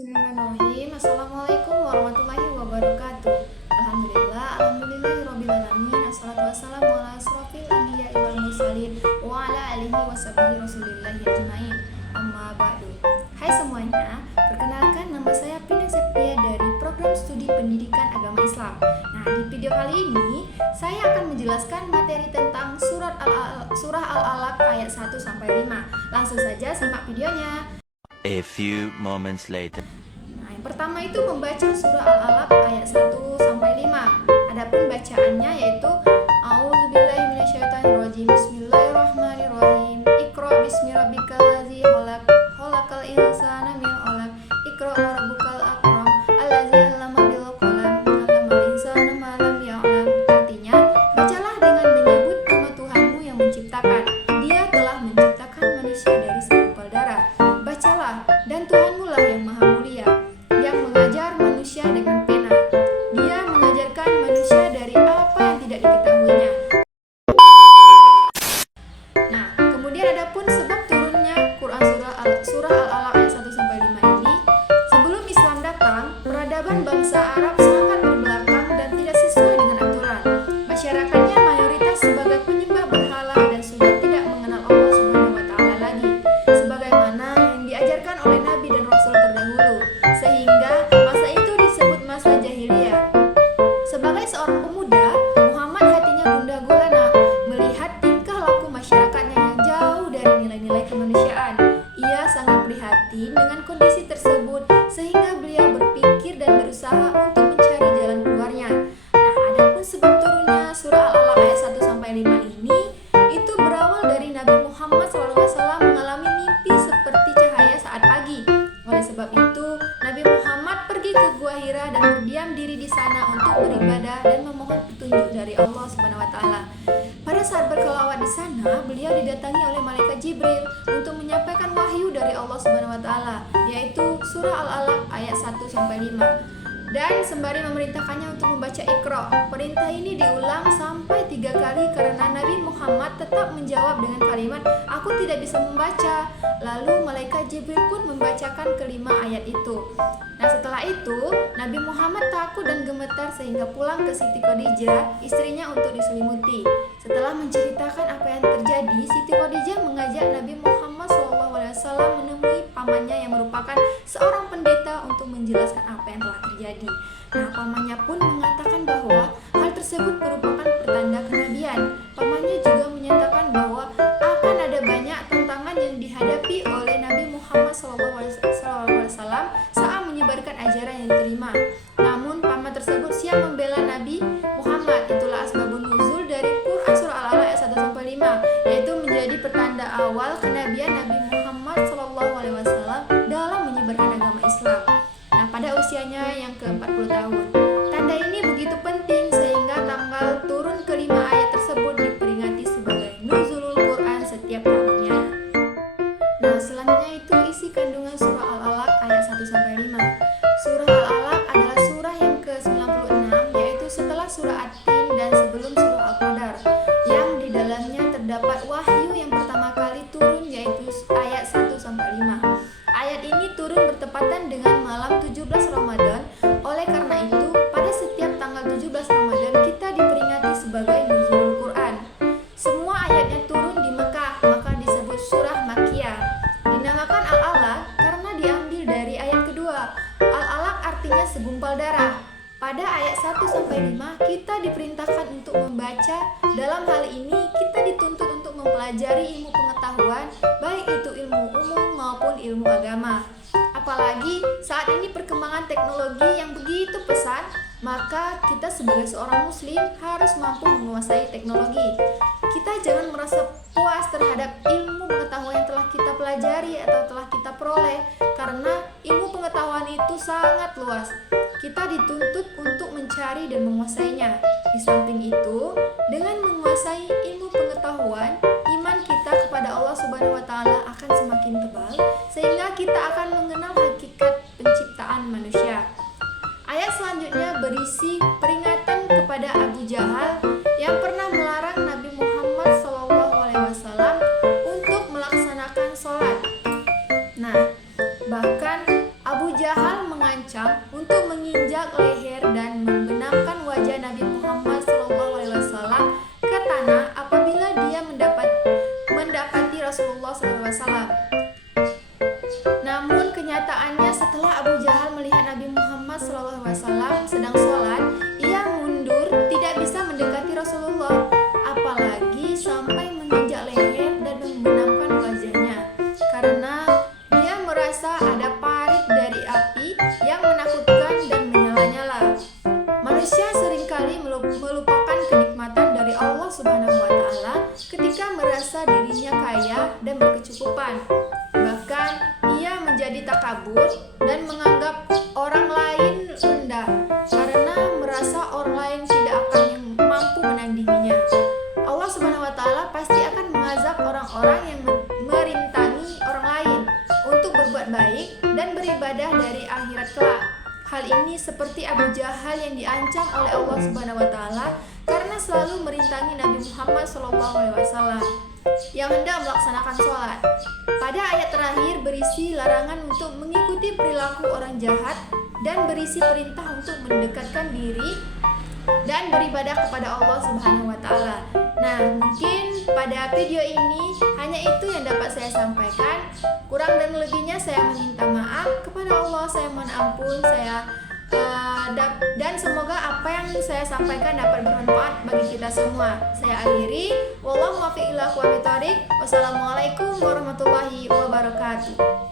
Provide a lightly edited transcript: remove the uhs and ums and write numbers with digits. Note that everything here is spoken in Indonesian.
Bismillahirrahmanirrahim. Assalamualaikum warahmatullahi wabarakatuh. Alhamdulillahirabbil alamin. Assalatu wassalamu ala asrofil anbiya'i wal mursalin wa ala alihi washabihi rasulillahi ajmain. Amma ba'du. Hai semuanya, perkenalkan nama saya Pina Septia dari Program Studi Pendidikan Agama Islam. Nah, di video kali ini saya akan menjelaskan materi tentang surah Al-Alaq ayat 1 sampai 5. Langsung saja simak videonya. A few moments later. Nah, yang pertama itu membaca surah Al-Alaq ayat 1 sampai 5. Adapun bacaannya yaitu A'udzubillahi minasyaitonirrajim. Bismillahirrahmanirrahim. Iqra bismi rabbikal ladzi khalaq. Khalaqal insana min 'alaq. Iqra wa rabbukal akram. Alladzi 'allama bil qalam. 'allamal insana ma lam ya'lam. Artinya, bacalah dengan menyebut nama Tuhanmu yang menciptakan. Dia telah menciptakan manusia dari segumpal darah. Bacalah, dan Tuhanmu lah yang maha mulia, yang mengajar manusia dengan pena. Dia mengajarkan manusia dari apa yang tidak diketahuinya. Nah, kemudian adapun sebab turunnya Quran surah Al-Alaq ayat 1 sampai 5 ini, sebelum Islam datang, peradaban bangsa Arab sangat berbelakang dan tidak sesuai dengan aturan. Masyarakatnya mayoritas sebagai penyembah berhala dan sudah tidak mengenal Allah Subhanahu wa taala lagi, sebagaimana yang diajarkan oleh Nabi dan Rasul terdahulu, sehingga masa itu disebut masa jahiliyah. Sebagai seorang pemuda, Muhammad hatinya gundah gulana melihat tingkah laku masyarakatnya yang jauh dari nilai-nilai kemanusiaan. Ia sangat prihatin dengan kondisi tersebut, sehingga beliau berpikir dan berusaha untuk mencari jalan keluarnya. Nah, adapun sebab turunnya surah Al-Alaq ayat 1 sampai 5 ini itu berawal dari Nabi Muhammad SAW mengalami mimpi seperti cahaya saat pagi. Oleh sebab itu, Nabi Muhammad pergi ke Gua Hira dan berdiam diri di sana untuk beribadah dan memohon petunjuk dari Allah Subhanahu wa taala. Pada saat berkelawat di sana, beliau didatangi oleh malaikat Jibril untuk menyampaikan wahyu dari Allah Subhanahu wa taala, yaitu surah Al-Alaq ayat 1 sampai 5. Dan sembari memerintahkannya untuk membaca Iqra. Perintah ini diulang sampai 3 kali karena Nabi Muhammad tetap menjawab dengan kalimat, "Aku tidak bisa membaca." Lalu malaikat Jibril pun membacakan kelima ayat itu. Nah, setelah itu Nabi Muhammad takut dan gemetar sehingga pulang ke Siti Khadijah, istrinya, untuk diselimuti. Setelah menceritakan apa yang terjadi, Siti Khadijah mengajak Nabi Muhammad SAW menemui pamannya yang merupakan seorang pendeta untuk menjelaskan apa yang telah terjadi. Nah, pamannya pun mengatakan bahwa hal tersebut merupakan pertanda kenabian. Pamannya juga menyatakan bahwa akan ada banyak tantangan yang dihadapi oleh Nabi Muhammad SAW saat menyebarkan ajaran yang diterima. Namun, paman tersebut siap membela Nabi Muhammad. Itulah asbabun nuzul dari Quran surah Al-Alaq ayat 1 sampai 5, yaitu menjadi pertanda awal kenabian Nabi Muhammad SAW dalam menyebarkan agama Islam. Nah, pada usianya yang ke-40 tahun. Tanda ini begitu penting sehingga tanggal turun kelima ayat tersebut diperingati sebagai nuzulul Quran setiap tahunnya. Nah, selanjutnya itu isi kandungan surah Al-Alaq ayat 1 sampai 5. Surah Al-Alaq adalah surah yang ke-96, yaitu setelah surah At-Tin dan sebelum surah Al-Qadar, yang di dalamnya terdapat wahyu yang pertama kali turun, yaitu ayat 1 sampai 5. Ayat ini turun bertepatan dengan malam 17 Ramadan. Oleh karena itu, pada setiap tanggal 17 Ramadan kita diperingati sebagai nuzulul Quran. Semua ayatnya turun di Mekah, maka disebut surah Makkiyah. Dinamakan Al-Alaq karena diambil dari ayat kedua. Al-Alaq artinya segumpal darah. Pada ayat 1 sampai 5 kita diperintahkan untuk membaca. Dalam hal ini kita dituntut untuk mempelajari ilmu pengetahuan, baik itu ilmu umum maupun ilmu agama. Apalagi saat ini perkembangan teknologi yang begitu pesat, maka kita sebagai seorang muslim harus mampu menguasai teknologi. Kita jangan merasa puas terhadap ilmu pengetahuan yang telah kita pelajari atau telah kita peroleh, karena ilmu pengetahuan itu sangat luas. Kita dituntut untuk mencari dan menguasainya. Di samping itu, dengan menguasai ilmu pengetahuan, iman kita kepada Allah Subhanahu wa taala akan semakin tebal, sehingga kita akan mengenal hakikat penciptaan manusia. Ayat selanjutnya berisi peringatan kepada Abu Jahal yang pernah melarang Nabi Muhammad SAW untuk melaksanakan sholat. Nah, bahkan Abu Jahal leher dan membenamkan wajah Nabi Muhammad SAW ke tanah apabila dia mendapati Rasulullah SAW. Namun kenyataannya setelah Abu Jahal melihat Nabi Muhammad SAW sedang sholat, ia mundur, tidak bisa mendekati Rasulullah, apalagi sampai menginjak leher dan membenamkan wajahnya, karena dia merasa ada parit dari api yang menakutkan dan menyala-nyala. Manusia seringkali melupakan kenikmatan dari Allah Subhanahu wa Ta'ala ketika merasa dirinya kaya dan berkecukupan. Bahkan ia menjadi takabur dan menganggap orang lain rendah karena merasa orang lain tidak akan mampu menandinginya. Allah Subhanahu wa Ta'ala pasti akan mengazab orang-orang yang merintangi orang lain untuk berbuat baik dan beribadah dari akhirat kelak. Hal ini seperti Abu Jahal yang diancam oleh Allah Subhanahu wa Ta'ala karena selalu merintangi Nabi Muhammad SAW yang hendak melaksanakan sholat. Pada ayat terakhir berisi larangan untuk mengikuti perilaku orang jahat dan berisi perintah untuk mendekatkan diri dan beribadah kepada Allah Subhanahu wa Ta'ala. Nah, mungkin pada video ini hanya itu yang dapat saya sampaikan. Kurang dan lebihnya saya meminta maaf kepada Allah, saya mohon ampun, dan semoga apa yang saya sampaikan dapat bermanfaat bagi kita semua. Saya akhiri, wallahu muwaffiq ila aqwamit thoriq. Wassalamualaikum warahmatullahi wabarakatuh.